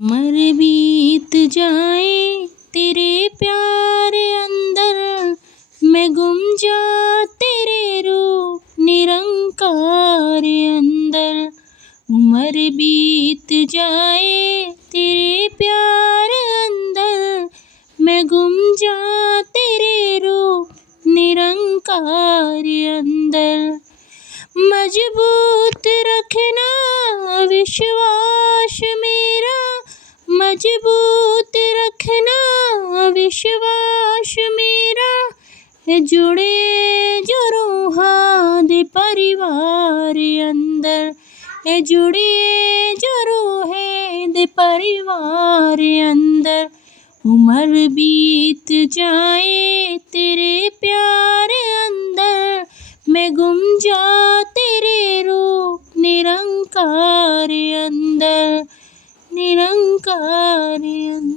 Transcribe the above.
मर बीत जाए तेरे प्यार अंदर, मैं गुम जा तेरे रूप निरंकार अंदर। उम्र बीत जाए तेरे प्यार अंदर, मैं गुम जा तेरे रूप निरंकार अंदर। मजबूत रखना विश्वास मेरा, मजबूत रखना विश्वास मेरा, है जुड़े जो रूहां दे परिवार अंदर, है जुड़े जो रूहें दे परिवार अंदर। उम्र बीत जाए तेरे प्यार अंदर, मैं गुम जा तेरे रूप निरंकार अंदर, निरंकार अंदर।